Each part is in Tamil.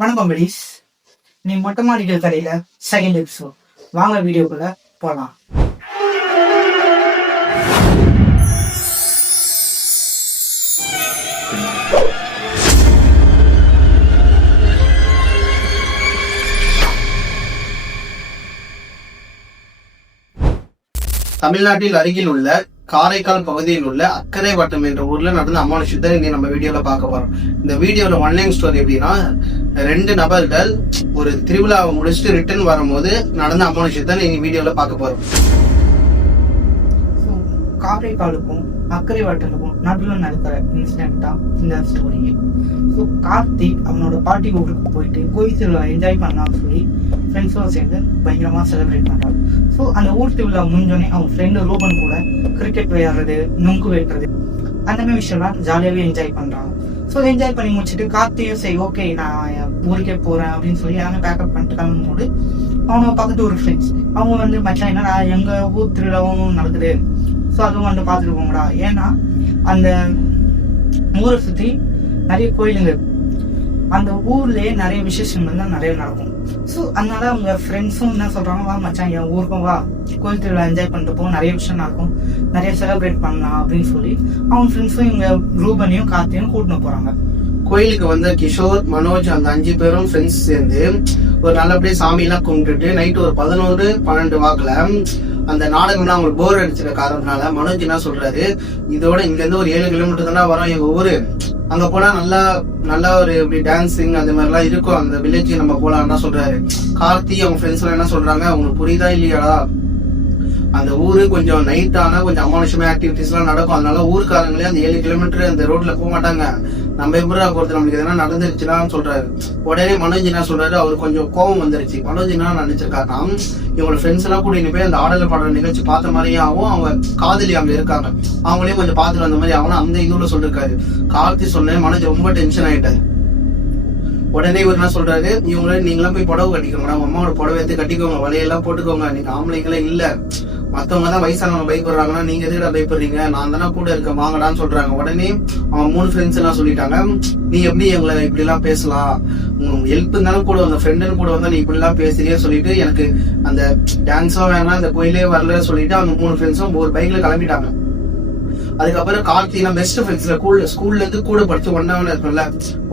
வணக்கம் பெரிஸ். நீ மொட்டை மாடிகள் கதையில செகண்ட் எபிசோட். வாங்க வீடியோக்குள்ள போலாம். தமிழ்நாட்டில் அருகில் உள்ள காரைக்கால் பகுதியில் உள்ள அக்கரை வட்டம் என்ற ஊர்ல நடந்த அமானுஷத்தை இன்னைக்கு நம்ம வீடியோல பார்க்க போறோம். இந்த வீடியோல ஒன்லைன் ஸ்டோரி எப்படின்னா, 2 நபர்கள் ஒரு திருவிழாவை முடிச்சுட்டு ரிட்டர்ன் வரும்போது நடந்த அமானுஷத்தை நீங்க வீடியோல பார்க்க போறோம். காரைக்காலுக்கும் அக்கரை வட்டத்துக்கும் நடுவில் நடக்கிற இன்சிடென்ட் தான் இந்த ஸ்டோரியே. ஸோ கார்த்திக் அவனோட பாட்டி ஊருக்கு போயிட்டு கோயில் திருவிழா என்ஜாய் பண்ணான்னு சொல்லி ஃப்ரெண்ட்ஸோட சேர்ந்து பயங்கரமாக செலிப்ரேட் பண்ணுறாரு. ஸோ அந்த ஊர் திருவிழா முடிஞ்சோடனே அவன் ஃப்ரெண்டு ரூபன் கூட கிரிக்கெட் விளையாடுறது, நுங்கு வைக்கிறது, அந்த மாதிரி விஷயம்லாம் ஜாலியாகவே என்ஜாய் பண்ணுறாங்க. ஸோ என்ஜாய் பண்ணி முடிச்சுட்டு கார்த்தியும் சரி ஓகே நான் ஊருக்கே போகிறேன் அப்படின்னு சொல்லி எல்லாமே பேக்கப் பண்ணிட்டு கிளம்பும்போது அவனை பக்கத்து ஊர் ஃப்ரெண்ட்ஸ் அவங்க மச்சான் என்னடா எங்கள் ஊர் திருவிழாவும் நடக்குது, ஸோ அதுவும் பார்த்துட்டு போங்கடா. ஏன்னா அந்த ஊரை சுற்றி நிறைய கோயிலுங்க, அந்த ஊர்லேயே நிறைய விசேஷங்கள் தான் நிறைய நடக்கும். ஸோ அதனால அவங்க ஃப்ரெண்ட்ஸும் என்ன சொல்கிறாங்க, வா மச்சான் என் ஊருக்கும் வா, கோயில் திருவிழா என்ஜாய் பண்ணிட்டு போவோம், நிறைய விஷயம் நடக்கும், நிறைய செலிப்ரேட் பண்ணலாம் அப்படின்னு சொல்லி அவங்க ஃப்ரெண்ட்ஸும் இவங்க ரூபனையும் கார்த்தியும் கூட்டின்னு போகிறாங்க. கோயிலுக்கு வந்த கிஷோர், மனோஜ் அந்த 5 பேரும் ஃப்ரெண்ட்ஸ் சேர்ந்து ஒரு நல்லபடியே சாமியெல்லாம் கும்பிட்டுட்டு நைட்டு ஒரு 11-12 வாக்குல அந்த நாடகம்லாம் அவங்களுக்கு போர் அடிச்சிருக்க காரணத்தினால மனோஜ் என்ன சொல்றாரு, இதோட இங்க இருந்து ஒரு 7 கிலோமீட்டர் தானே வரோம் எங்க ஊரு, அங்க போனா நல்லா ஒரு இப்படி டான்சிங் அந்த மாதிரி எல்லாம் இருக்கும், அந்த வில்லேஜ் நம்ம போலாம்னு தான் சொல்றாரு. கார்த்தி அவங்க ஃப்ரெண்ட்ஸ் எல்லாம் என்ன சொல்றாங்க, அவங்களுக்கு புரியுதா இல்லையாடா, அந்த ஊரு கொஞ்சம் நைட் ஆனா கொஞ்சம் அமானுஷமா ஆக்டிவிட்டிஸ் எல்லாம் நடக்கும், அதனால ஊருக்காரங்களே அந்த 7 கிலோமீட்டர் அந்த ரோட்ல போக மாட்டாங்க, நம்ம எப்படி ஒருத்தர் நம்மளுக்கு எதனா நடந்துருச்சுலான்னு சொல்றாரு. உடனே மனோஜ் என்ன சொல்றாரு, அவருக்கு கொஞ்சம் கோபம் வந்துருச்சு. மனோஜ் என்ன நினைச்சிருக்காருன்னா, இவங்களோட ஃப்ரெண்ட்ஸ் எல்லாம் கூட்டிட்டு போய் அந்த ஆடல் பாடல் நிகழ்ச்சி பார்த்த மாதிரியே ஆகும், அவங்க காதலி அங்க இருக்காங்க அவங்களையும் கொஞ்சம் பார்த்துட்டு வந்த மாதிரி ஆகும் அந்த இதுல சொல்லிருக்காரு. கார்த்தி சொன்னேன், மனோஜ் ரொம்ப டென்ஷன் ஆயிட்டாரு. உடனே இவர் என்ன சொல்றாரு, இவங்களே நீங்களாம் போய் புடவை கட்டிக்கோங்க, உங்க அம்மாவோட புடவை எடுத்து கட்டிக்கோங்க, வலையெல்லாம் போட்டுக்கோங்க, நீங்க ஆம்பளைங்களே இல்ல, மத்தவங்க தான் வயசானவங்க பயப்படுறாங்கன்னா நீங்க எதுக்கா பயப்படுறீங்க, நான் தானே கூட இருக்க வாங்கடான்னு சொல்றாங்க. உடனே அவன் 3 ஃப்ரெண்ட்ஸ் எல்லாம் சொல்லிட்டாங்க, நீ எப்படி எங்களை இப்படி எல்லாம் பேசலாம், ஹெல்ப் இருந்தாலும் கூட வந்த ஃப்ரெண்டுன்னு கூட வந்தா நீ இப்படி எல்லாம் பேசுறியே சொல்லிட்டு எனக்கு அந்த டான்ஸும் வேணாம் இந்த கோயிலே வரல சொல்லிட்டு அவங்க 3 ஃப்ரெண்ட்ஸும் ஒரு பைக்ல கிளம்பிட்டாங்க. அதுக்கப்புறம் கார்த்தினா பெஸ்ட் ஃப்ரெண்ட்ஸ்ல ஸ்கூல்ல இருந்து கூட படிச்சு ஒன்னாவன இருக்கும்ல,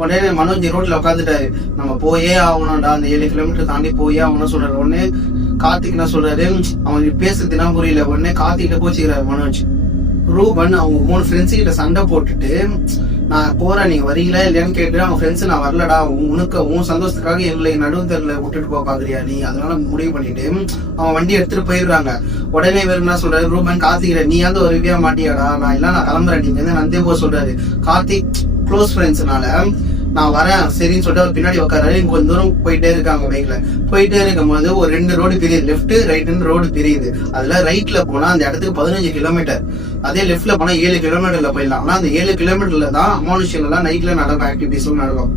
உடனே மனோஜ் ரோட்ல உட்காந்துட்டாரு, நம்ம போயே ஆகணும்டா, அந்த 7 கிலோமீட்டர் தாண்டி போயே ஆகணும்னு சொல்றாரு. உடனே கார்த்திக் என்ன சொல்றாரு, அவனுக்கு பேசுறதுனா புரியல. உடனே கார்த்திகிட்ட போச்சுக்கிறாரு மனோஜ். ரூபன் அவங்க 3 ஃப்ரெண்ட்ஸ் கிட்ட சண்டை போட்டுட்டு, நான் போறேன் நீங்க வரீங்களா இல்லையான்னு கேட்டு அவங்க ஃப்ரெண்ட்ஸ் நான் வரலடா, உன் சந்தோஷத்துக்காக எங்களை நடுவுத்தெருல விட்டுட்டு போக பாக்குறியா நீ, அதனால முடிவு பண்ணிட்டு அவன் வண்டி எடுத்துட்டு போயிடுறாங்க. உடனே இவர் என்ன சொல்றாரு, ரூபன் கார்த்திகிட்ட நீ வந்து ஒரு வியா மாட்டியாடா, நான் கிளம்புறேன் நீங்க நந்தே போக சொல்றாரு. கார்த்திக் க்ளோஸ் ஃப்ரெண்ட்ஸ்னால நான் வரேன் சரின்னு சொல்லிட்டு அவர் பின்னாடி உட்காராரு. கொஞ்சம் தூரம் போயிட்டே இருக்காங்க பைக்ல. போயிட்டே இருக்கும் போது ஒரு 2 ரோடு பிரியுது, லெப்ட் ரைட்னு ரோடு பிரியுது. அதுல ரைட்ல போனா அந்த இடத்துக்கு 15 கிலோமீட்டர், அதே லெப்ட்ல போனா 7 கிலோமீட்டர்ல போயிடலாம். ஆனா அந்த 7 கிலோமீட்டர்ல தான் அமானுஷங்கள் எல்லாம் நைட்ல நடக்கும், ஆக்டிவிட்டிஸ் நடக்கும்.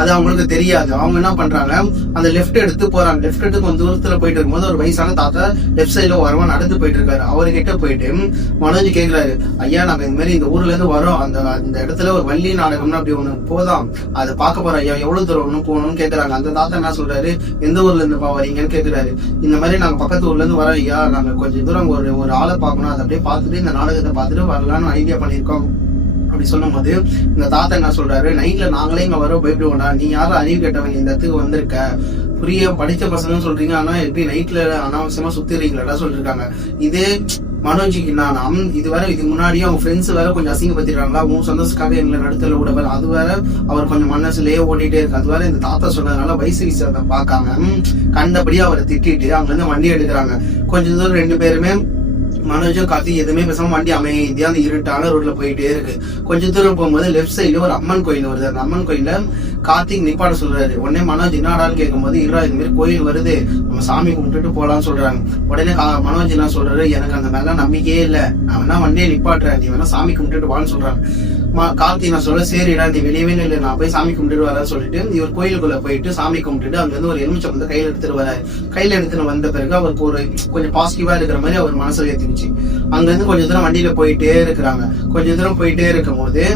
அது அவங்களுக்கு தெரியாது. அவங்க என்ன பண்றாங்க, அந்த லெப்ட் எடுத்து போறாங்க. லெப்ட் எடுத்து கொஞ்சம் தூரத்துல போயிட்டு இருக்கும்போது ஒரு வயசான தாத்தா லெப்ட் சைட்ல வரவா நடந்து போயிட்டு இருக்காரு. அவர்கிட்ட போயிட்டு மனோஜ் கேக்குறாரு, ஐயா நாங்க இந்த மாதிரி இந்த ஊர்ல இருந்து வரோம், அந்த இடத்துல ஒரு வள்ளி நாடகம்னு அப்படி ஒண்ணு போதாம், அதை பார்க்க போறோம் ஐயா, எவ்வளவு தூரம் ஒண்ணு போகணும்னு கேக்குறாங்க. அந்த தாத்தா என்ன சொல்றாரு, எந்த ஊர்ல இருந்து வரீங்கன்னு கேக்குறாரு. இந்த மாதிரி நாங்க பக்கத்து ஊர்ல இருந்து வரோம் ஐயா, நாங்க கொஞ்சம் தூரம் ஒரு ஆளை பார்க்கணும், அதை அப்படியே பார்த்துட்டு இந்த நாடகத்தை பார்த்துட்டு வரலான்னு ஐடியா பண்ணிருக்கோம் அப்படி சொல்லும் போது இந்த தாத்தா என்ன சொல்றாரு, நைட்ல நாங்களே இங்க வர பயப்படுவோம்டா, நீ யாரும் அறிவு கேட்டவங்க இந்த இடத்துக்கு வந்திருக்க, புரிய படிச்ச பசங்கன்னு சொல்றீங்க, ஆனா எப்படி நைட்ல அனாவசியமா சுத்திடுறீங்களா சொல்லிருக்காங்க. இதே மனோஜிக்கு நான் இதுக்கு முன்னாடியே அவங்க ஃப்ரெண்ட்ஸ் வேற கொஞ்சம் அசிங்கப்படுத்திடுறாங்களா, உன் சந்தோஷத்துக்காக எங்களை நடத்தல விட வேற, அது வேற அவர் கொஞ்சம் மனசுலயே ஓடிட்டே இருக்கு. அது வேற இந்த தாத்தா சொன்னதுனால வயசு விஷயத்தை பார்க்காம கண்டபடியே அவரை திட்டிட்டு அங்க இருந்து வண்டி எடுக்கிறாங்க. கொஞ்சம் தூரம் 2 பேருமே மனோஜும் கார்த்திக் எதுவுமே பேசாம வண்டி அமைதியா அந்த இருட்டான ரோட்ல போயிட்டே இருக்கு. கொஞ்சம் தூரம் போகும்போது லெப்ட் சைட்ல ஒரு அம்மன் கோயில் வருது. அந்த அம்மன் கோயில கார்த்திக் நிப்பாட சொல்றாரு. உடனே மனோஜ் என்னடான்னு கேட்கும் போது, இருடா இந்த மாதிரி கோயில் வருது, நம்ம சாமி கும்பிட்டுட்டு போலான்னு சொல்றாங்க. உடனே மனோஜ் என்ன சொல்றாரு, எனக்கு அந்த மேல நம்பிக்கையே இல்ல, நான் வேணா வண்டியை நிப்பாட்டுறேன், நீ வேணா சாமி கும்பிட்டுட்டு வான்னு சொல்றாங்க. கார்த்திக் நான் சொல்ல, சரிடா நீ வெளியவே இல்லை, நான் போய் சாமி கும்பிட்டு வரேன்னு சொல்லிட்டு இவர் கோயிலுக்குள்ள போயிட்டு சாமி கும்பிட்டுட்டு அங்க இருந்து ஒரு எலுமிச்சம் வந்து கையில எடுத்துட்டு வர. கையில எடுத்துட்டு வந்த பிறகு அவருக்கு ஒரு கொஞ்சம் பாசிட்டிவா இருக்கிற மாதிரி அவர் மனசுல ஏத்திருச்சு. அங்க இருந்து கொஞ்சம் தூரம் வண்டியில போயிட்டே இருக்கிறாங்க. கொஞ்சம் தூரம் போயிட்டே இருக்கும் போது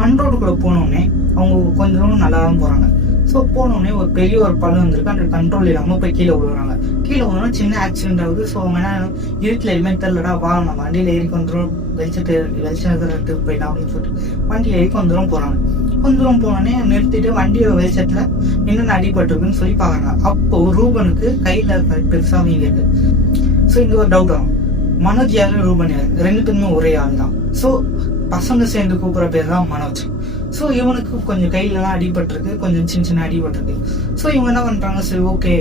மண் ரோடுக்குள்ள போனோடனே அவங்க கொஞ்சம் தூரம் நல்லா தான் போறாங்க. ஸோ போனோடனே ஒரு பெரிய ஒரு பள்ளம் வந்திருக்கு, அந்த கண்ட்ரோல் இல்லாமல் போய் கீழே விழுறாங்க. கீழே விழுந்தோன்னா சின்ன ஆக்சிடென்ட் ஆகுது. ஸோ அவங்க என்ன இருட்டில் எதுவுமே தெரியலடா, வா நம்ம வண்டியில் ஏறி வந்துடும், வெளிச்சத்துக்கு போயிடலாம் அப்படின்னு சொல்லிட்டு வண்டியில் ஏறி கொஞ்சம் போகிறாங்க. கொஞ்ச தூரம் போனோடனே நிறுத்திட்டு வண்டியோட வெளிச்சத்தில் என்னென்ன அடிபட்டிருக்குன்னு சொல்லி பார்க்குறாங்க. அப்போ ரூபனுக்கு கையில் பெருசாக வீங்கிருக்கு. ஸோ இங்கே ஒரு டவுட் ஆகும், மனோஜ் யாரு ரூபன் யாரு, ரெண்டு பேருமே ஒரே ஆள் தான். ஸோ பசங்க சேர்ந்து கூப்பிட்ற பேர் தான் மனோஜ். ஸோ இவனுக்கு கொஞ்சம் கையிலலாம் அடிபட்டிருக்கு, கொஞ்சம் சின்ன சின்ன அடிபட்டிருக்கு. ஸோ இவங்க என்ன பண்ணுறாங்க, சரி ஓகே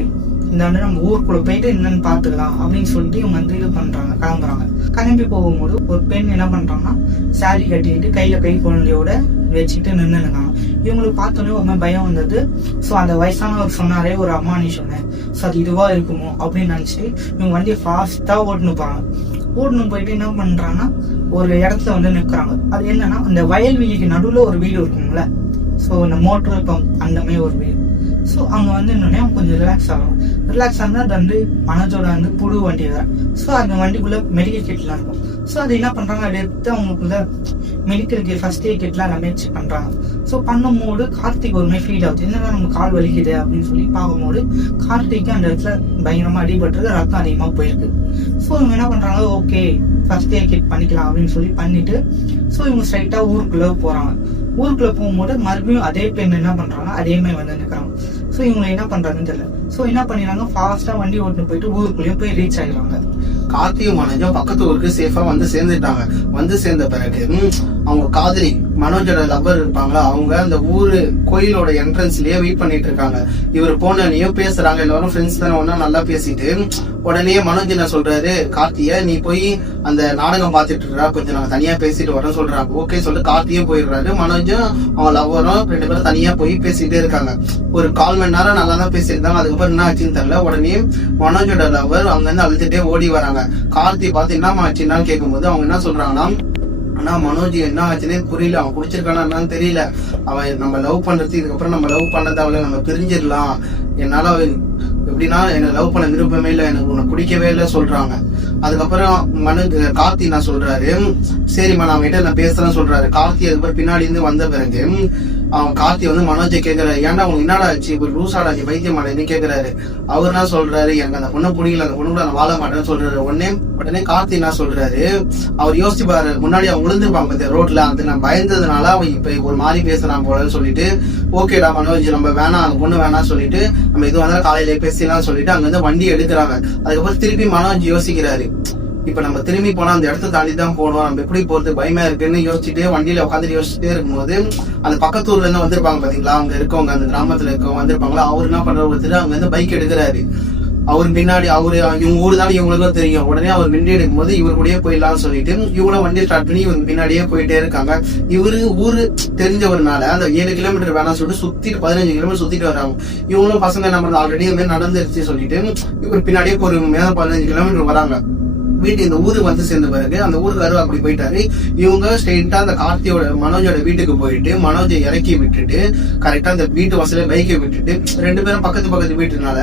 இந்த வந்து நம்ம ஊருக்குள்ளே போயிட்டு என்னன்னு பார்த்துக்கலாம் அப்படின்னு சொல்லிட்டு இவங்க வந்து இது பண்ணுறாங்க, கிளம்புறாங்க. கிளம்பி போகும்போது ஒரு பெண் என்ன பண்ணுறாங்கன்னா சாரி கட்டிக்கிட்டு கையில் கை குழந்தையோட வச்சுக்கிட்டு நின்றுருக்காங்க. இவங்களுக்கு பார்த்தோன்னே ஒரு மாதிரி பயம் வந்தது. ஸோ அந்த வயசானவர் சொன்னாரே ஒரு அம்மானி சொன்னேன், ஸோ அது இதுவாக இருக்குமோ அப்படின்னு நினச்சிட்டு இவங்க வண்டியை ஃபாஸ்ட்டாக ஓட்டுன்னு போகிறாங்க. ஓட்டுன்னு போயிட்டு என்ன பண்ணுறாங்கன்னா ஒரு இடத்துல வந்து நிற்கிறாங்க. அது என்னன்னா அந்த வயல்வெளிக்கு நடுவில் ஒரு வீடு இருக்குங்கள, ஸோ இந்த மோட்டர் பம்ப் அந்த மாதிரி ஒரு வீடு. ஸோ அங்கே வந்து இன்னொன்னே அவங்க கொஞ்சம் ரிலாக்ஸ் ஆகும். ரிலாக்ஸ் ஆனால் அது வந்து மனோஜோட வந்து புது வண்டி வேறு. ஸோ அந்த வண்டிக்குள்ளே மெடிக்கல் கிட்லாம் இருக்கும். ஸோ அது என்ன பண்ணுறாங்க, அதை எடுத்து அவங்களுக்குள்ள மெடிக்கல் கிட் ஃபர்ஸ்ட் எய்ட் கிட்லாம் எல்லாமே செக் பண்ணுறாங்க. ஸோ பண்ணும்போது கார்த்திக் ஒரு மாதிரி ஃபீல் ஆகுது, என்னன்னா நம்ம கால் வலிக்குது அப்படின்னு சொல்லி பார்க்கும்போது கார்த்திக்கு அந்த இடத்துல பயங்கரமாக அடிபட்டுருக்கு, ரத்தம் அதிகமாக போயிருக்கு. ஸோ இவங்க என்ன பண்ணுறாங்க, ஓகே ஃபர்ஸ்ட் எய்ட் கிட் பண்ணிக்கலாம் அப்படின்னு சொல்லி பண்ணிட்டு ஸோ இவங்க ஸ்ட்ரைட்டாக ஊருக்குள்ளே போகிறாங்க. ஊருக்குள்ளே போகும்போது மறுபடியும் அதே பெண் என்ன பண்ணுறாங்க, அதே மாதிரி வந்து நிற்கிறாங்க. ஸோ இவங்க என்ன பண்ணுறாங்கன்னு தெரியல. ஸோ என்ன பண்ணிடுறாங்க, ஃபாஸ்ட்டாக வண்டி ஓட்டு போயிட்டு ஊருக்குள்ளேயும் போய் ரீச் ஆகிடுவாங்க. கார்த்தியும் மனோஜும் பக்கத்து ஊருக்கு சேஃபா வந்து சேர்ந்துட்டாங்க. வந்து சேர்ந்த பிறகு அவங்க காதலி மனோஜோட லவர் இருப்பாங்களா, அவங்க அந்த ஊரு கோயிலோட என்ட்ரன்ஸ்லயே வெயிட் பண்ணிட்டு இருக்காங்க. இவர் போனையும் பேசுறாங்க, எல்லாரும் ஃப்ரெண்ட்ஸ் தானே ஒன்னா நல்லா பேசிட்டு உடனே மனோஜ் என்ன சொல்றாரு, கார்த்திய நீ போய் அந்த நாடகம் பாத்துட்டு இருக்கா, கொஞ்சம் நாங்க தனியா பேசிட்டு வரோம் சொல்றாங்க. ஓகே சொல்லிட்டு கார்த்தியும் போயிடுறாரு. மனோஜும் அவன் லவரும் ரெண்டு பேரும் தனியா போய் பேசிட்டே இருக்காங்க. ஒரு 1/4 மணி நேரம் நல்லா தான் பேசியிருந்தாங்க. அதுக்கப்புறம் என்ன ஆச்சுன்னு தெரியல. உடனே மனோஜோட லவர் அவங்க வந்து அழுதுட்டே ஓடி வராங்க. கார்த்தி பார்த்து என்னமா ஆச்சுன்னு கேட்கும்போது அவங்க என்ன சொல்றாங்கன்னா, ஆனா மனோஜ் என்ன ஆச்சுன்னே புரியல, அவன் குடிச்சிருக்கானா என்னன்னு தெரியல, அவன் நம்ம லவ் பண்றது இதுக்கப்புறம் நம்ம லவ் பண்ணதை அவளை நம்ம பிரிஞ்சிடலாம், என்னால அவன் எப்படின்னா என்ன லவ் பண்ண விருப்பமே இல்லை, எனக்கு உன்னை பிடிக்கவே இல்லை சொல்றாங்க. அதுக்கப்புறம் கார்த்தி என்ன சொல்றாரு, சரிம்மா நான் அவன்கிட்ட நான் பேசுறேன்னு சொல்றாரு. கார்த்தி அதுக்கப்புறம் பின்னாடி இருந்து வந்த பிறகு அவன் கார்த்தி வந்து மனோஜை கேட்கிறாரு, ஏன்டா உங்களுக்கு என்னடா ஆச்சு, இப்போ லூசாடாச்சு பைத்தியம் மாட்டேன்னு கேட்கிறாரு. அவர் என்ன சொல்றாரு, எனக்கு அந்த பொண்ணை பிடிக்கல, அந்த பொண்ணு கூட நான் வாழ மாட்டேன்னு சொல்றாரு. உடனே கார்த்தி என்ன சொல்றாரு, அவர் யோசிச்சு பாரு, முன்னாடி அவங்க விழுந்திருப்பாங்க பத்தியா ரோட்ல, அது நான் பயந்ததுனால அவன் இப்ப ஒரு மாதிரி பேசுறான் போலன்னு சொல்லிட்டு, ஓகேடா மனோஜ் நம்ம வேணாம் அந்த பொண்ணு வேணாம் சொல்லிட்டு நம்ம இது வந்தாலும் காலையில பேசலாம் சொல்லிட்டு அங்க வந்து வண்டி எடுக்கிறாங்க. அதுக்கப்புறம் திருப்பி மனோஜ் யோசிக்கிறாரு, இப்ப நம்ம திரும்பி போனா அந்த இடத்த தாண்டி தான் போனோம், நம்ம எப்படி போறது பயமா இருக்குன்னு யோசிச்சுட்டு வண்டியில உட்காந்துட்டு யோசிச்சுட்டே இருக்கும்போது அந்த பக்கத்தூர்ல இருந்து வந்திருப்பாங்க பாத்தீங்களா, அங்க இருக்கவங்க அந்த கிராமத்துல இருக்கவங்க வந்திருப்பாங்களா, அவரு என்ன பண்ற ஒருத்தர் அங்க வந்து பைக் எடுக்கிறாரு. அவரு பின்னாடி இவங்க ஊரு தான் இவங்களுக்கும் தெரியும். உடனே அவர் வண்டி எடுக்கும் போது இவரு கூடயே போயிடலாம்னு சொல்லிட்டு இவங்களும் வண்டியை ஸ்டார்ட் பண்ணி இவங்க பின்னாடியே போயிட்டே இருக்காங்க. இவரு ஊரு தெரிஞ்சவர்னால அந்த 7 கிலோமீட்டர் வேணாம் சொல்லிட்டு சுத்திட்டு 15 கிலோமீட்டர் சுத்திட்டு வராங்க. இவங்களும் பசங்க நம்ம ஆல்ரெடி நடந்துருச்சு சொல்லிட்டு இவர் பின்னாடியே ஒரு 15 கிலோமீட்டர் வராங்க. வீட்டு இந்த ஊருக்கு வந்து சேர்ந்த பிறகு அந்த ஊருக்கு அப்படி போயிட்டாரு. இவங்க ஸ்ட்ரெயிட்டா அந்த கார்த்தியோட மனோஜோட வீட்டுக்கு போயிட்டு மனோஜை இறக்கி விட்டுட்டு கரெக்டா அந்த வீட்டு வாசல பைக்கை விட்டுட்டு ரெண்டு பேரும் பக்கத்து வீட்டுனால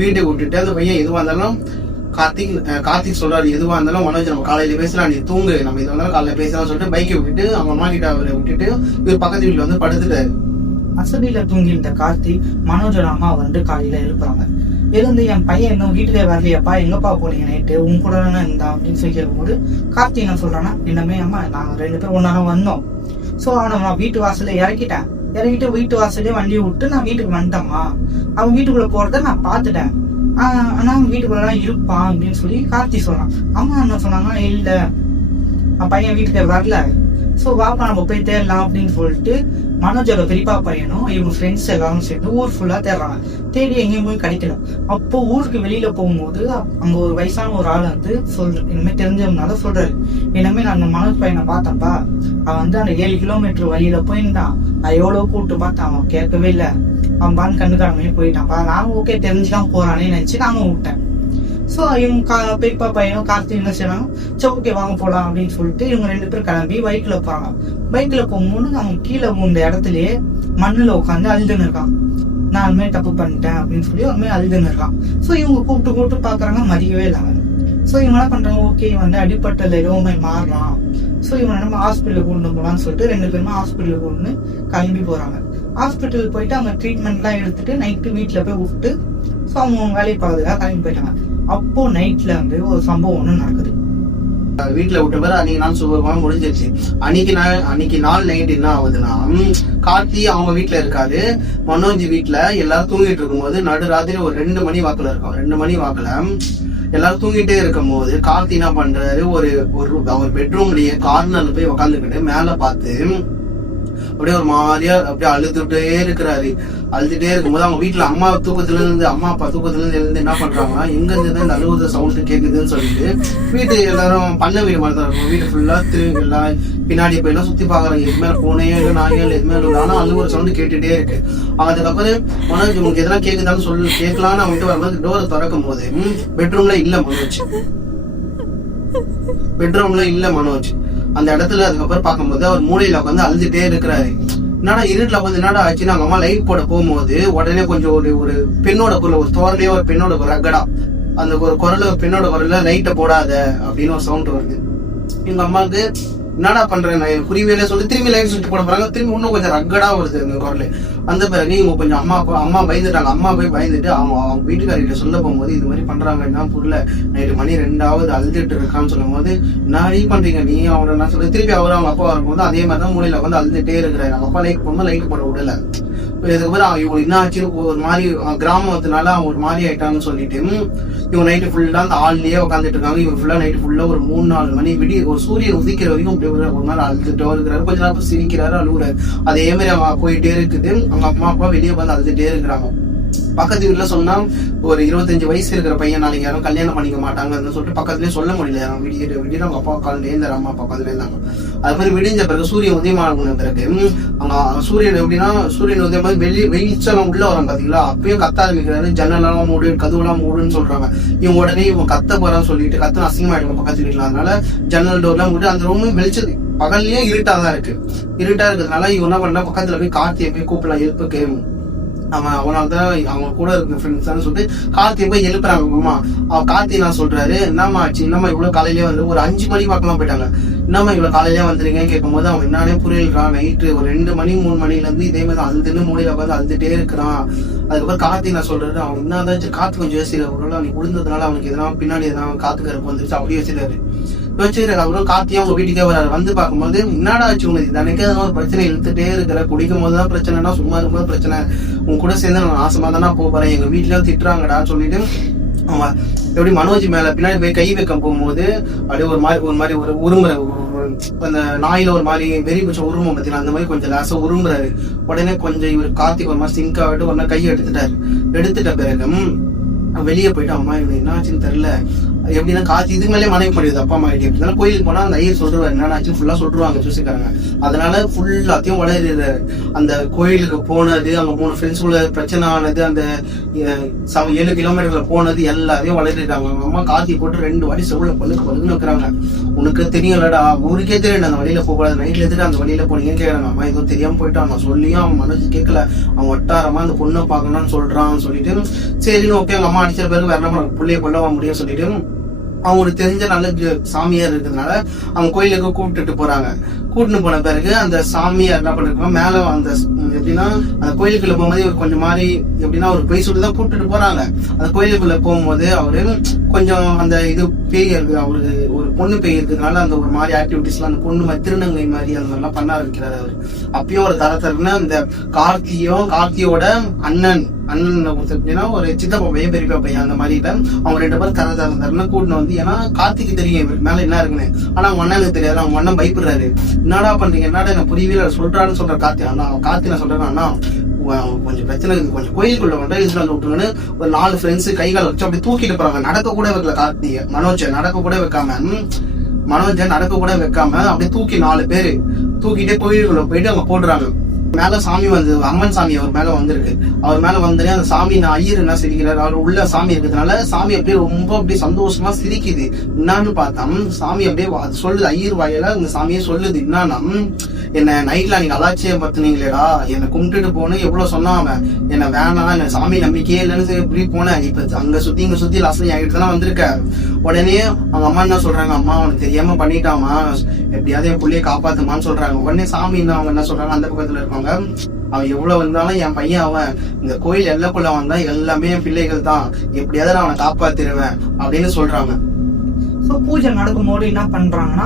வீட்டை விட்டுட்டு அந்த பையன் எதுவா இருந்தாலும் கார்த்திக் சொல்றாரு, எதுவா இருந்தாலும் மனோஜ் நம்ம காலையில பேசலாம், நீ தூங்கு, நம்ம இது வந்தாலும் காலையில பேசலாம் சொல்லிட்டு பைக்கை விட்டுட்டு அவங்க அம்மா கிட்ட அவரை விட்டுட்டு இவர் பக்கத்து வீட்டுல வந்து படுத்துட்டாரு. அசதியில தூங்கி இருந்த கார்த்திக் மனோஜோட அம்மா வந்து காலையில எழுப்புறாங்க. எழுந்து என் பையன் இன்னும் வீட்டுக்கே வரலையாப்பா, எங்கப்பா போனீங்க நைட்டு, உங்க கூட தானே இருந்தா அப்படின்னு சொல்லி கேட்கும்போது கார்த்திக் என்ன சொல்றான்னா, என்னமே அம்மா நாங்க 2 பேரும் ஒன்னாக வந்தோம். ஸோ அவனை வீட்டு வாசல இறக்கிட்டு வீட்டு வாசலே வண்டியை விட்டு நான் வீட்டுக்கு வந்துட்டேம்மா, அவன் வீட்டுக்குள்ள போறத நான் பார்த்துட்டேன், ஆனா அவன் வீட்டுக்குள்ளதான் இருப்பான் அப்படின்னு சொல்லி கார்த்தி சொல்றான். அம்மா என்ன சொன்னாங்க, இல்ல அவன் பையன் வீட்டுக்கு வரல, ஸோ வாப்பா நம்ம போய் தேடலாம் அப்படின்னு சொல்லிட்டு மனோஜோட பெரியப்பா பையனும் இவங்க ஃப்ரெண்ட்ஸ் எல்லாரும் சேர்ந்து ஊர் ஃபுல்லா தேடுறாங்க. தேடி எங்கேயும் போய் கிடைக்கல. அப்போ ஊருக்கு வெளியில போகும்போது அங்க ஒரு வயசான ஒரு ஆள் வந்து இனிமே தெரிஞ்சவனால சொல்றாரு, இனிமே நான் அந்த மனோஜ் பையனை பார்த்தப்பா, அவன் வந்து அந்த 7 கிலோமீட்டர் வழியில போயிருந்தான், நான் எவ்வளவு கூப்பிட்டு பார்த்தேன், அவன் கேட்கவே இல்லை, அவன் பான் கண்டுக்காரமே போயிட்டான்ப்பா, நானும் ஓகே தெரிஞ்சுதான் போறானே நினைச்சு நானும் விட்டேன். ஸோ இவங்க பெரியப்பா பையனும் கார்த்திக் என்ன செய்யறாங்க, சரி ஓகே வாங்க போகலாம் அப்படின்னு சொல்லிட்டு இவங்க 2 பேரும் கிளம்பி பைக்ல போறாங்க. பைக்ல போகும்போது அவங்க கீழே இந்த இடத்துலயே மண்ணுல உட்காந்து அழுதுன்னு இருக்கான், நான் அது மாதிரி தப்பு பண்ணிட்டேன் அப்படின்னு சொல்லி அது மாதிரி அழுதுன்னு இருக்கான். ஸோ இவங்க கூப்பிட்டு பாக்குறாங்க, மதிக்கவே இல்லாங்க. ஸோ இவங்க என்ன பண்றாங்க, ஓகே வந்து அடிப்பட்டல எதுவுமே மாறலாம் ஸோ இவனை நம்ம ஹாஸ்பிட்டலுக்கு கொண்டு போகலான்னு சொல்லிட்டு 2 பேருமே ஹாஸ்பிட்டலுக்கு கொண்டு கிளம்பி போகிறாங்க. ஹாஸ்பிட்டலுக்கு போயிட்டு அவங்க ட்ரீட்மெண்ட்லாம் எடுத்துட்டு நைட்டு வீட்டில் போய் விட்டு ஸோ அவங்க வேலையை பார்க்கறதுக்காக கிளம்பி போயிட்டாங்க. அப்போ நைட்ல வந்து ஒரு சம்பவம் ஒன்று நடக்குது. வீட்டுல விட்ட பேர் அன்னைக்கு நாள் சுபமா முடிஞ்சிருச்சு. அன்னைக்கு நாள் நைட் என்ன ஆகுதுன்னா, கார்த்தி அவங்க வீட்டுல இருக்காது, மனோஜ் வீட்டுல எல்லாரும் தூங்கிட்டு இருக்கும்போது நடுராத்திரி ஒரு 2 மணி வாக்குல இருக்கும். 2 மணி வாக்குல எல்லாரும் தூங்கிட்டே இருக்கும் போது கார்த்தி என்ன பண்றாரு, அவர் பெட்ரூம்லயே கார்னர்ல போய் உக்காந்துக்கிட்டு மேல பார்த்து அப்படியே ஒரு மாதிரியா அப்படியே அழுதுட்டே இருக்கிறாரு. அழுதுட்டே இருக்கும்போது அவங்க வீட்டுல அம்மா அப்பா தூக்கத்துல இருந்து என்ன பண்றாங்கன்னா, எங்க இருந்து இந்த அழுகுற சவுண்ட் கேக்குதுன்னு சொல்லிட்டு வீட்டு எல்லாரும் பண்ண வீடு மாதிரி தான் இருக்கும். வீடு ஃபுல்லா எல்லாம் பின்னாடி போய் எல்லாம் சுத்தி பாக்குறாங்க. எது மேல போனே இல்லை நாய்கள் எது மேல ஆனா அழுகுற சவுண்ட் கேட்டுட்டே இருக்கு. அதுக்கப்புறம் மனோஜ் உங்களுக்கு எதெல்லாம் கேக்குதான்னு கேட்கலான்னு அவங்க வரும்போது டோரை திறக்கும் போது பெட்ரூம்ல இல்ல மனோஜ் அந்த இடத்துல. அதுக்கப்புறம் பார்க்கும்போது அவர் மூலையில உட்காந்து அழுதுட்டே இருக்கிறாரு. என்னடா இருட்டுல வந்து என்னடா ஆச்சுன்னா, அவங்க அம்மா லைட் போட போகும்போது உடனே கொஞ்சம் ஒரு பெண்ணோட குரல், ஒரு தோரலையோ ஒரு பெண்ணோட ரக்கடா அந்த ஒரு குரல், பெண்ணோட குரல்ல லைட்டை போடாத அப்படின்னு ஒரு சவுண்ட் வருது. எங்க அம்மாவுக்கு என்னடா பண்றேன் நான் புரியவே சொல்லி திரும்பி லைட் சுவிட்ச் போட போறாங்க. திரும்பி இன்னும் கொஞ்சம் ரக்கடா வருது அந்த குரல். அந்த பிறகு இவங்க கொஞ்சம் அம்மா பயந்துட்டாங்க. அம்மா போய் பயந்துட்டு அவங்க வீட்டுக்காரிட்ட சொல்ல போகும்போது இது மாதிரி பண்றாங்க என்ன புரியல, நைட்டு மணி 2 அழுதுட்டு இருக்கான்னு சொல்லும் போது நான் பண்றீங்க நீ அவரை நான் சொல்லி திருப்பி அவரும் அவங்க அப்பா வரும்போது அதே மாதிரி தான் மூலையில வந்து அழுதுட்டே இருக்கிறாரு. அவங்க அப்பா லைட் போகும்போது லைட் போட விடல. இதுக்கப்புறம் இவங்க என்ன ஆச்சுன்னு ஒரு மாதிரி கிராமத்தினால அவங்க ஒரு மாதிரி ஆயிட்டான்னு சொல்லிட்டு இவங்க நைட்டு ஃபுல்லா அந்த ஆள்லயே உட்காந்துட்டு இருக்காங்க. இவங்க ஃபுல்லா நைட்டு ஃபுல்லா ஒரு 3-4 மணி ஒரு சூரியன் உதிக்கிற வரைக்கும் ஒரு மாதிரி அழுதுட்டோ இருக்கிறாரு. கொஞ்ச நேரம் சிரிக்கிறாரு, அழுகுறாரு. அதே மாதிரி அவங்க போயிட்டே இருக்குது. அவங்க அம்மா அப்பா வெளியே வந்து அழுதுட்டே இருக்கிறாங்க. பக்கத்து வீட்டுல சொன்னா ஒரு 25 வயசு இருக்கிற பையன் நாளைக்கு யாரும் கல்யாணம் பண்ணிக்க மாட்டாங்கன்னு சொல்லிட்டு பக்கத்துலயே சொல்ல முடியல. விடிய அவங்க அப்பா உட்காந்துட்டே இருந்தாரு, அம்மா அப்பா உட்காந்துட்டே இருந்தாங்க. அது மாதிரி விடிஞ்ச பிறகு சூரியன் உதயமான பிறகு அவங்க சூரியன் எப்படின்னா சூரியன் உதயம் போது வெளிச்சம் உள்ள வரும் பாத்தீங்களா, அப்பயும் கத்த ஆரம்பிக்கிறாரு. ஜன்னலாம் மூடு, கதவுலாம் மூடுன்னு சொல்றாங்க. இவங்க உடனே இவங்க கத்த போறான்னு சொல்லிட்டு கத்த அசிங்கமாயிடுவாங்க பக்கத்து வீட்டுல. அதனால ஜன்னல் டோர்லாம் மூடு. அந்த ரூம் வெளிச்சது பகல்லயே இருட்டாதான் இருக்கு. இருட்டா இருக்கிறதுனால இவங்க என்ன பண்ணா பக்கத்துல போய் கார்த்தியை போய் கூப்பிடலாம் எழுப்புக்கு. அவனால்தான் அவங்க கூட இருக்க ஃப்ரெண்ட்ஸ் சொல்லிட்டு கார்த்தியை போய் எழுப்புறாங்க. அம்மா கார்த்தி நான் சொல்றாரு, என்னம்மா ஆச்சு, என்னம்மா இவ்வளவு காலையிலேயே வந்து ஒரு 5 மணி பார்க்கலாம் போயிட்டாங்க. என்னம்மா இவ்வளவு காலையிலேயே வந்துருங்கன்னு கேட்கும் போது அவன் என்னன்னே புரியல்றான். நைட்டு ஒரு 2 மணி 3 மணில இருந்து இதே மாதிரி அழுதுன்னு மூலையில உட்காந்து அழுதுட்டே இருக்கிறான். அதுக்கப்புறம் கார்த்தி நான் சொல்றாரு, அவன் என்னதான் காத்து கொஞ்சம் யோசிக்கிறார். ஒரு நீ விழுந்ததுனால அவனுக்கு எதனா பின்னாடி எதனா காத்து கருப்பு வந்துருச்சு அப்படி யோசிக்கிறாரு. அப்புறம் கார்த்தியா அவங்க வீட்டுக்கே வராரு. வந்து பார்க்கும்போது என்னடா ஆச்சு உங்களுக்கு, எனக்கு எதனா ஒரு பிரச்சனை இழுத்துட்டே இருக்கிற, குடிக்கும் போதுதான் பிரச்சனைனா சும்மா இருக்கும்போது பிரச்சனை, உங்க கூட சேர்ந்து நான் நாசமா தானே போறேன், எங்க வீட்லயும் திட்டுறாங்கடான்னு சொல்லிட்டு அவன் எப்படி மனோஜ் மேல பின்னாடி போய் கை வைக்க போகும்போது அப்படியே ஒரு மாதிரி ஒரு உருமுறை, அந்த நாயில ஒரு மாதிரி வெறி கொஞ்சம் உருவம் பார்த்தீங்கன்னா அந்த மாதிரி கொஞ்சம் லேசா உருமுறாரு. உடனே கொஞ்சம் இவர் கார்த்திக் ஒரு மாதிரி சிங்க் ஆகிட்டு உடனே கையை எடுத்துட்ட பிறகு வெளியே போயிட்டு அம்மா இவனுக்கு என்ன ஆச்சுன்னு தெரியல, எப்படின்னா கார்த்தி இதுக்கு மேலே மனைவி முடியுது அப்பா அம்மா கிட்டே. இருந்தாலும் கோயிலுக்கு போனா அந்த ஐயர் சொல்றாரு என்ன ஆச்சு ஃபுல்லா சொல்றாங்க ஜோசிக்காரங்க. அதனால ஃபுல்லாத்தையும் வளர்றாரு. அந்த கோயிலுக்கு போனது, அங்க 3 ஃப்ரெண்ட்ஸ் உள்ள பிரச்சனை ஆனது, அந்த 7 கிலோமீட்டர்ல போனது எல்லாத்தையும் வளர்றாங்க. அவங்க அம்மா கார்த்தி போட்டு 2 வாட்டி செவ்வளவு பழுன்னு வைக்கிறாங்க. உனக்கு தெரியும்லடா, ஊருக்கே தெரியும் அந்த வழியில போகக்கூடாது, நைட்ல எடுத்துட்டு அந்த வழியில போனீங்கன்னு கேட்கறாங்க. அம்மா எதுவும் தெரியாம போயிட்டான், நான் சொல்லியும் அவன் மனசு கேட்கல, அவன் ஒட்டாரமா அந்த பொண்ணை பார்க்கணும்னு சொல்றான்னு சொல்லிட்டு சரின்னு ஓகே. அவங்க அம்மா அடிச்ச பிறகு வேற நம்ம பிள்ளைய கொள்ள முடியும் சொல்லிட்டு அவங்களுக்கு தெரிஞ்ச நல்ல சாமியார் இருக்கிறதுனால அவங்க கோயிலுக்கு கூப்பிட்டுட்டு போறாங்க. கூட்டின்னு போன பிறகு அந்த சாமியார் என்ன பண்ணிருக்கோம் மேல அந்த எப்படின்னா அந்த கோயிலுக்குள்ள போகும்போது இவர் கொஞ்சம் மாதிரி எப்படின்னா ஒரு பொய் சொல்லிட்டு தான் கூப்பிட்டுட்டு போறாங்க. அந்த கோயிலுக்குள்ள போகும்போது அவரு கொஞ்சம் அந்த இது பேய் இருக்கு, அவருக்கு ஒரு பொண்ணு பேய் இருக்கிறதுனால அந்த ஒரு மாதிரி ஆக்டிவிட்டிஸ்லாம் அந்த பொண்ணு மாதிரி திருநங்கை மாதிரி அந்த மாதிரிலாம் பண்ண ஆரம்பிக்கிறாரு அவரு. அப்பயும் ஒரு தரத்தரன்னு அந்த கார்த்தியோட அண்ணன் எப்படின்னா ஒரு சித்தப்பா பையன் பெரியப்பா பையன் அந்த மாதிரி அவங்க 2 பேரும் தரன்னு கூட்டின்னு வந்து, ஏன்னா கார்த்திக்கு தெரியும் இவருக்கு மேல என்ன இருக்குன்னு, ஆனா அவங்க அண்ணனுக்கு தெரியாது. அவங்க அண்ணன் பயப்படுறாரு, என்னடா பண்றீங்க என்னடா என்ன புரியவே சொல்றான்னு சொல்ற கார்த்தி. கார்த்தி நான் சொல்றேன் அண்ணா கொஞ்சம் பிரச்சனை இருக்கு, கொஞ்சம் கோயிலுக்குள்ள கொண்டு விட்டுருங்கன்னு ஒரு 4 ஃப்ரெண்ட்ஸ் கைகால வச்சு அப்படி தூக்கிட்டு போறாங்க. நடக்க கூட வைக்கல கார்த்திய, மனோஜை நடக்க கூட வைக்காம அப்படியே தூக்கி 4 பேரு தூக்கிட்டே கோயிலுக்குள்ள போயிட்டு அவங்க போடுறாங்க. மேல சாமி வந்து அம்மன் சாமி அவர் மேல வந்திருக்கு. அவர் மேல வந்து அந்த சாமி நான் ஐயர் என்ன சிரிக்கிறாரு, அவர் உள்ள சாமி இருக்கிறதுனால சாமி அப்படியே ரொம்ப அப்படியே சந்தோஷமா சிரிக்குது. என்னன்னு பார்த்தா சாமி அப்படியே சொல்லுது, ஐயர் வாயில இந்த சாமியே சொல்லுது என்னன்னா, என்ன நைட்ல நீங்க அலாட்சியம் பத்துனீங்களேடா, என்னை கும்பிட்டுட்டு போனேன் எவ்வளவு சொன்னா அவன், என்ன வேணாம் என்ன சாமி நம்பிக்கையே இல்லைன்னு இப்படி போனேன். இப்ப அங்க சுத்தி இங்க சுத்தி லாஸ்ட்ல என்கிட்ட தான் வந்திருக்க. உடனே அவங்க அம்மா என்ன சொல்றாங்க, அம்மா அவனுக்கு தெரியாம பண்ணிட்டாமா, எப்படியாவது என் புள்ளைய காப்பாத்துமான்னு சொல்றாங்க. உடனே சாமி அவங்க என்ன சொல்றாங்க, அந்த பக்கத்துல இருக்கவங்க, அவன் எவ்வளவு வந்தாலும் என் பையன், அவன் இந்த கோயில் எல்லைக்குள்ள வந்தா எல்லாமே என் பிள்ளைகள் தான், எப்படியாவது நான் அவனை காப்பாத்திருவேன் அப்படின்னு சொல்றாங்க. ஸோ பூஜை நடக்கும்போது என்ன பண்றாங்கன்னா,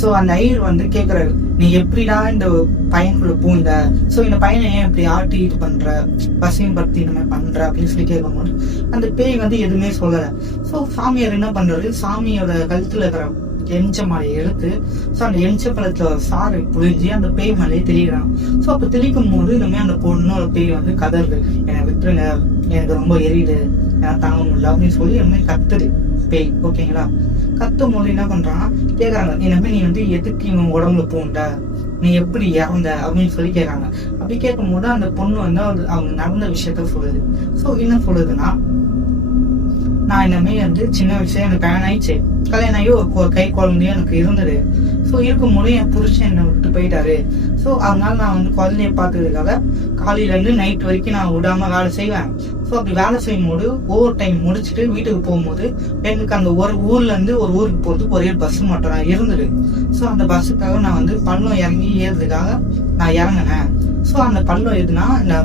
ஸோ அந்த ஐயர் வந்து கேட்கறாரு, நீ எப்படிடா இந்த பையனுக்குள்ள பூந்த, ஸோ இந்த பையனை ஏன் இப்படி ஆட்டி இது பண்ற, பசியும் படுத்தி இந்த மாதிரி பண்ற அப்படின்னு சொல்லி கேட்கும்போது அந்த பேய் வந்து எதுவுமே சொல்லல. ஸோ சாமியார் என்ன பண்றாரு, சாமியோட கழுத்துல இருக்கிற எஞ்ச மலையை எடுத்து ஸோ அந்த எஞ்ச பழத்துல சாரை புழிஞ்சி அந்த பேய் மலையை தெளிக்கிறாங்க. ஸோ அப்போ தெளிக்கும் போது இந்த மாதிரி அந்த பொண்ணோட பேய் வந்து கதறுது, என்னை விட்டுருங்க, எனக்கு ரொம்ப எரியுது, எனக்கு தாங்க முடியல அப்படின்னு சொல்லி இந்த மாதிரி கத்துது பேய். ஓகேங்களா? கத்தும் போது என்ன பண்றாங்கன்னா கேக்குறாங்க, இனிமே நீ வந்து எதுக்கு இவன் உடம்புல பூண்ட, நீ எப்படி இறந்த அப்படின்னு சொல்லி கேட்கறாங்க. அப்படி கேட்கும் போது அந்த பொண்ணு வந்து அவங்க நடந்த விஷயத்த சொல்லுது. ஸோ என்ன சொல்லுதுன்னா, நான் இனிமே வந்து சின்ன விஷயம் எனக்கு கல்யாணம் ஆயிடுச்சு, கல்யாணம் ஆகி ஒரு கை குழந்தையும் எனக்கு இருந்தது. ஸோ இருக்கும்போது என் புருஷன் என்னை விட்டு போயிட்டாரு. ஸோ அதனால நான் வந்து குழந்தைய பார்த்ததுக்காக காலையில இருந்து நைட் வரைக்கும் நான் விடாம வேலை செய்வேன். ஸோ அப்படி வேலை செய்யும் போது ஓவர் டைம் முடிச்சுட்டு வீட்டுக்கு போகும்போது எனக்கு அந்த ஒரு ஊர்ல இருந்து ஒரு ஊருக்கு போறதுக்கு ஒரே பஸ் மட்டும் நான் இருந்தது. ஸோ அந்த பஸ்ஸுக்காக நான் வந்து பள்ளம் இறங்கி ஏறதுக்காக நான் இறங்கினேன். ஸோ அந்த பள்ளம் எதுனா இந்த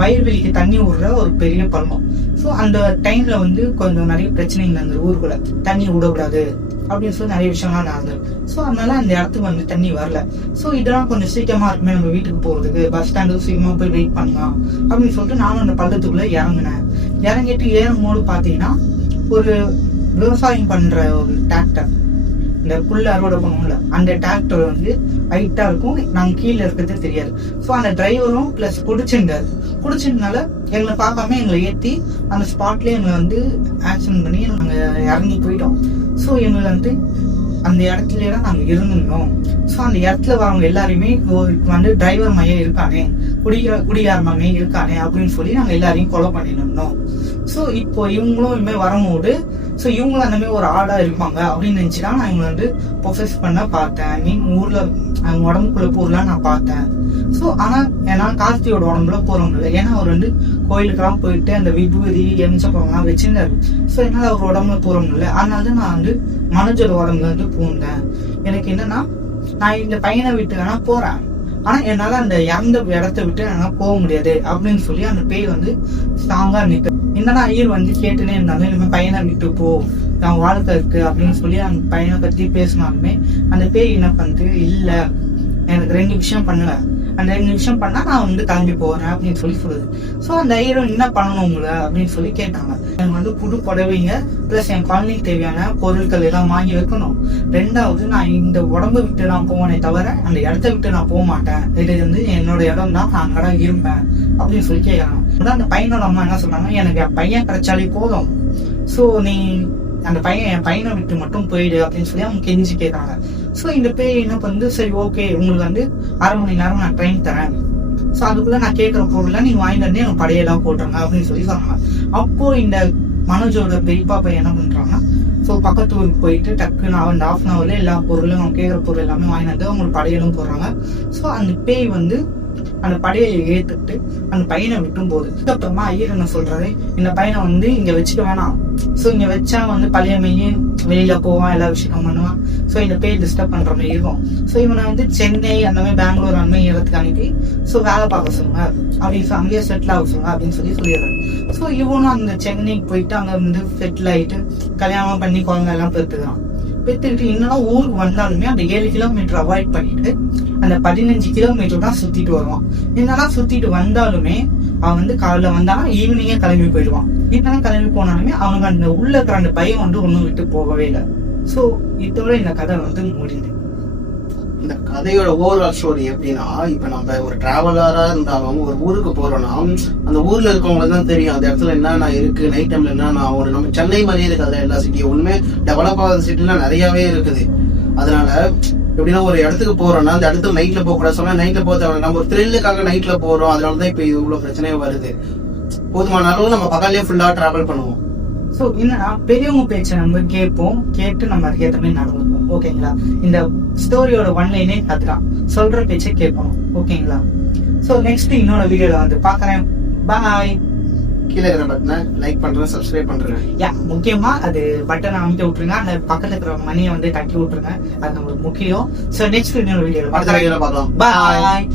வயல்வெளிக்கு தண்ணி விடுற ஒரு பெரிய பள்ளம். ஸோ அந்த டைம்ல வந்து கொஞ்சம் நிறைய பிரச்சனைகள் நடந்தது, ஊருக்குள்ள தண்ணி விடக்கூடாது அப்படின்னு சொல்லி நிறைய விஷயம்லாம் நடந்தது. ஸோ அதனால அந்த இடத்துக்கு வந்து தண்ணி வரல. ஸோ இதெல்லாம் கொஞ்சம் சீக்கிரமா இருக்குமே நம்ம வீட்டுக்கு போறதுக்கு, பஸ் ஸ்டாண்டுக்கு சீக்கிரமா போய் வெயிட் பண்ணலாம் அப்படின்னு சொல்லிட்டு நானும் அந்த பள்ளத்துக்குள்ள இறங்கினேன். இறங்கிட்டு ஏறும்போது பாத்தீங்கன்னா ஒரு விவசாயம் பண்ற ஒரு டிராக்டர், இந்த புல்ல அறுவடை பண்ணுவோம்ல அந்த டிராக்டர் வந்து ஹைட்டா இருக்கும், நாங்க கீழே இருக்கிறது தெரியாது. ஸோ அந்த டிரைவரும் பிளஸ் குடிச்சிருந்தால எங்களை பார்க்காம எங்களை ஏற்றி அந்த ஸ்பாட்லயே எங்களை வந்து ஆக்சிடென்ட் பண்ணி நாங்க இறங்கி போயிட்டோம். ஸோ எங்களை வந்து அந்த இடத்துல தான் நாங்க இருந்திருந்தோம். ஸோ அந்த இடத்துல வரவங்க எல்லாருமே வந்து டிரைவர் மையம் இருக்கானே, குடிகார மையம் இருக்கானே அப்படின்னு சொல்லி நாங்க எல்லாரையும் கொலை பண்ணிட்டு இருந்தோம். ஸோ இப்போ இவங்களும் இனிமேல் வரும்போது ஸோ இவங்களும் அந்த மாதிரி ஒரு ஆடா இருப்பாங்க அப்படின்னு நினைச்சுதான் நான் இவங்களை வந்து ப்ரொஃபஸ் பண்ண பார்த்தேன். ஐ மீன் ஊர்ல அவங்க உடம்புக்குள்ள போறலாம் நான் பார்த்தேன். ஸோ ஆனா என்னால் கார்த்தியோட உடம்புல போற முடியல, ஏன்னா அவர் வந்து கோயிலுக்கெல்லாம் போயிட்டு அந்த விபூதி எம்சப்பெல்லாம் வச்சிருந்தாரு. ஸோ என்னால் அவர் உடம்புல போற முடியல. அதனால நான் வந்து மனோஜோட உடம்புல வந்து பூந்தேன். எனக்கு என்னன்னா, நான் இந்த பையனை விட்டு வேணா போறேன், ஆனா என்னால அந்த இறந்த இடத்த விட்டு என்னால போக முடியாது அப்படின்னு சொல்லி அந்த பேய் வந்து ஸ்ட்ராங்கா நிற்க. என்னன்னா ஐயர் வந்து கேட்டுனே இருந்தாலும் இனிமே பையனை விட்டு போ, நான் வாழ்க்கை இருக்கு அப்படின்னு சொல்லி அந்த பையனை பத்தி பேசினாலுமே அந்த பேய் என்ன பண்ணுது, இல்ல எனக்கு 2 விஷயம் பண்ணுவேன், அந்த 2 விஷயம் பண்ணா நான் வந்து கிளம்பி போறேன் அப்படின்னு சொல்லி சொல்லுது. ஸோ அந்த ஐயரும் என்ன பண்ணணும் உங்களை அப்படின்னு சொல்லி கேட்டாங்க. எனக்கு வந்து புது புடவைங்க பிளஸ் என் குழந்தைக்கு தேவையான பொருட்கள் எல்லாம் வாங்கி வைக்கணும். 2வது நான் இந்த உடம்பு விட்டு நான் போவேனே தவிர அந்த இடத்த விட்டு நான் போக மாட்டேன், இது வந்து என்னோட இடம் தான், நான் அங்கதான் இருப்பேன் அப்படின்னு சொல்லி கேட்கறாங்க. அந்த பையனோட அம்மா என்ன சொன்னாங்க, எனக்கு என் பையன் கிடைச்சாலே போதும், ஸோ நீ அந்த என் பையனை விட்டு மட்டும் போயிடு அப்படின்னு சொல்லி அவங்க கெஞ்சி கேட்கறாங்க. ஸோ இந்த பேய் என்ன பண்ணுது, சரி ஓகே உங்களுக்கு வந்து 1/2 மணி நேரம் நான் ட்ரெயின் தரேன், ஸோ அதுக்குள்ள நான் கேட்குற பொருள்லாம் நீங்க வாங்கிட்டு வந்து எனக்கு படையெல்லாம் போட்டுருங்க அப்படின்னு சொல்லி சொன்னாங்க. அப்போ இந்த மனோஜோட பெரியப்பா பையன் என்ன பண்றாங்கன்னா, ஸோ பக்கத்து ஊருக்கு போயிட்டு டக்குன்னு அந்த 1/2 hourல எல்லா பொருளும் அவங்க கேட்குற பொருள் எல்லாமே வாங்கிட்டு வந்து அவங்களுக்கு படையலும் போடுறாங்க. ஸோ அந்த பேய் வந்து அந்த படையை ஏத்துட்டு அந்த பையனை விட்டும் போகுது. அதுக்கப்புறமா ஐயர் என்ன சொல்றாரு, இந்த பையனை வந்து இங்க வச்சுக்க வேணாம், ஸோ இங்க வச்சா வந்து பழைய மையம் வெளியில போவான், எல்லா விஷயம் பண்ணுவான், ஸோ இந்த பேய் டிஸ்டர்ப் பண்ற மாதிரி இருக்கும். ஸோ இவனை வந்து சென்னை அந்த மாதிரி பெங்களூர் அந்த மாதிரி இடத்துக்கு அனுப்பி ஸோ வேலை பார்க்க சொல்லுங்க, அப்படின்னு அங்கேயே செட்டில் ஆக சொல்லுங்க அப்படின்னு சொல்லிடுறாரு. ஸோ இவனும் அந்த சென்னைக்கு போயிட்டு அங்க வந்து செட்டில் ஆயிட்டு கல்யாணம் பண்ணி குழந்தை எல்லாம் பெற்றுக்கிட்டு இன்னும் ஊருக்கு வந்தாலுமே அந்த 7 கிலோமீட்டர் அவாய்ட் பண்ணிட்டு அந்த 15 கிலோமீட்டர் தான் சுத்திட்டு வருவான். என்னதான் சுத்திட்டு வந்தாலுமே அவன் வந்து காலைல வந்தாலும் ஈவினிங்கே கிளம்பி போயிடுவான். என்னதான் கிளம்பி போனாலுமே அவனுக்கு அந்த உள்ள இருக்கிற அந்த பயம் வந்து ஒன்றும் விட்டு போகவே இல்லை. ஸோ இதோட இந்த கதை வந்து முடியுது. இந்த கதையோட ஓவரால் ஸ்டோரி எப்படின்னா, இப்ப நம்ம ஒரு டிராவலரா இருந்தாலும் ஒரு ஊருக்கு போறோம்னா அந்த ஊர்ல இருக்கவங்களுக்கு தான் தெரியும் அந்த இடத்துல என்னென்ன இருக்கு, நைட் டைம்ல என்னென்ன ஒரு நம்ம சென்னை மாதிரியே இருக்காது எல்லா சிட்டியும், ஒண்ணுமே டெவலப் ஆகாத சிட்டிலாம் நிறையவே இருக்குது. அதனால எப்படின்னா ஒரு இடத்துக்கு போறோம்னா அந்த இடத்துக்கு நைட்ல போக கூடாது சொன்னா நைட்ல போக தேவை, நம்ம ஒரு த்ரில்லுக்காக நைட்ல போறோம், அதனாலதான் இப்ப இவ்வளவு பிரச்சனையே வருது. போதுமான அளவு நம்ம பகல்லே ஃபுல்லா டிராவல் பண்ணுவோம். ஸோ என்னன்னா பெரியவங்க பேச்சை நம்ம கேட்போம், கேட்டு நம்ம அதுக்கேற்ற மாதிரி நடந்துப்போம். ஓகேங்களா? இந்த ஸ்டோரியோட ஒன்லைனே அதுதான், சொல்ற பேச்சை கேட்கணும். ஓகேங்களா? ஸோ நெக்ஸ்ட் இன்னொரு வீடியோல வந்து பாக்குறேன். பாய். கீழே இருக்கிற பட்டனை லைக் பண்றேன், சப்ஸ்கிரைப் பண்றேன். யா, முக்கியமா அது பட்டனை அமைக்க விட்டுருங்க, அந்த பக்கத்துல இருக்கிற மணியை வந்து தட்டி விட்டுருங்க, அது நம்மளுக்கு முக்கியம். ஸோ நெக்ஸ்ட் இன்னொரு வீடியோல அடுத்த வீடியோல பார்க்கலாம். பாய்.